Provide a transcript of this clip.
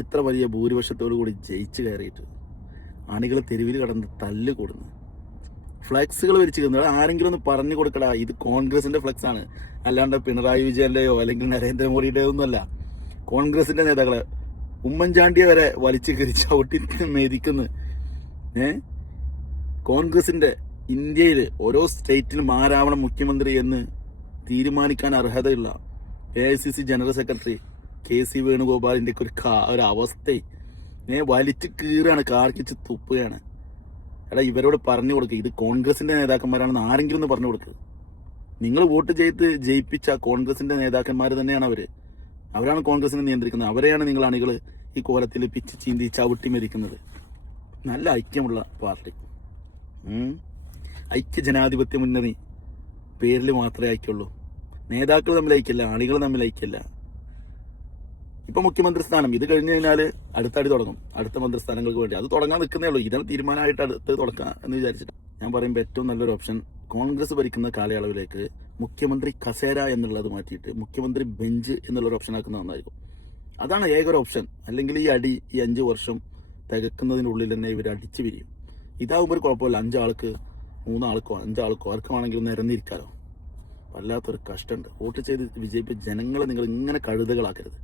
ഇത്ര വലിയ ഭൂരിപക്ഷത്തോടു കൂടി ജയിച്ചു കയറിയിട്ട് അണികൾ തെരുവിൽ കടന്ന് തല്ല് കൂടുന്നു, ഫ്ലെക്സുകൾ വിരിച്ചിരുന്നത് ആരെങ്കിലും ഒന്ന് പറഞ്ഞു കൊടുക്കടാ, ഇത് കോൺഗ്രസിന്റെ ഫ്ലെക്സ് ആണ്, അല്ലാണ്ട് പിണറായി വിജയന്റെയോ അല്ലെങ്കിൽ നരേന്ദ്രമോദിയുടെയോ ഒന്നുമല്ല. കോൺഗ്രസിന്റെ നേതാക്കളെ ഉമ്മൻചാണ്ടിയെ വരെ വലിച്ചു കയറി ചവിട്ടി മെതിക്കുന്നു. കോൺഗ്രസിന്റെ ഇന്ത്യയിൽ ഓരോ സ്റ്റേറ്റിലും ആരാവണം മുഖ്യമന്ത്രി എന്ന് തീരുമാനിക്കാൻ അർഹതയുള്ള AICC ജനറൽ സെക്രട്ടറി KC വേണുഗോപാലിന്റെ ഒരു അവസ്ഥ വലിച്ചു കീറാണ്, കാർക്കിച്ച് തുപ്പുകയാണ്. എടാ, ഇവരോട് പറഞ്ഞു കൊടുക്കുക, ഇത് കോൺഗ്രസിന്റെ നേതാക്കന്മാരാണെന്ന് ആരെങ്കിലും ഒന്ന് പറഞ്ഞു കൊടുക്കുക. നിങ്ങൾ വോട്ട് ചെയ്ത് ജയിപ്പിച്ച കോൺഗ്രസിന്റെ നേതാക്കന്മാർ തന്നെയാണ് അവരാണ് കോൺഗ്രസിനെ നിയന്ത്രിക്കുന്നത്. അവരെയാണ് നിങ്ങൾ അണികൾ ഈ കോലത്തിൽ പിച്ച് ചീന്തി ചവിട്ടി മരിക്കുന്നത്. നല്ല ഐക്യമുള്ള പാർട്ടി, ഐക്യ ജനാധിപത്യ മുന്നണി പേരിൽ മാത്രമേ ഐക്യമുള്ളൂ. നേതാക്കൾ തമ്മിൽ ഐക്യല്ല, അണികൾ തമ്മിൽ ഐക്യല്ല. ഇപ്പൊ മുഖ്യമന്ത്രി സ്ഥാനം ഇത് കഴിഞ്ഞു കഴിഞ്ഞാൽ അടുത്തടി തുടങ്ങും, അടുത്ത മന്ത്രിസ്ഥാനങ്ങൾക്ക് വേണ്ടി. അത് തുടങ്ങാൻ നിൽക്കുന്നേ ഉള്ളൂ. ഇതാണ് തീരുമാനമായിട്ട് അടുത്ത് തുടക്കാം എന്ന് വിചാരിച്ചിട്ട് ഞാൻ പറയുമ്പോൾ ഏറ്റവും നല്ലൊരു ഓപ്ഷൻ കോൺഗ്രസ് ഭരിക്കുന്ന കാലയളവിലേക്ക് മുഖ്യമന്ത്രി കസേര എന്നുള്ളത് മാറ്റിയിട്ട് മുഖ്യമന്ത്രി ബെഞ്ച് എന്നുള്ളൊരു ഓപ്ഷൻ ആക്കുന്നത് നന്നായിരിക്കും. അതാണ് ഏകൊരു ഓപ്ഷൻ. അല്ലെങ്കിൽ ഈ 5 വർഷം തികക്കുന്നതിനുള്ളിൽ തന്നെ ഇവർ അടിച്ചു പിരിയും. ഇതാകുമ്പോൾ ഒരു കുഴപ്പമില്ല, 5 ആൾക്ക് 3 ആൾക്കോ 5 ആൾക്കോ ആർക്കുമാണെങ്കിലും നിരന്നിരിക്കാലോ. വല്ലാത്തൊരു കഷ്ടമുണ്ട്. വോട്ട് ചെയ്ത് വിജയിപ്പിച്ച ജനങ്ങളെ നിങ്ങൾ ഇങ്ങനെ കഴുതകളാക്കരുത്.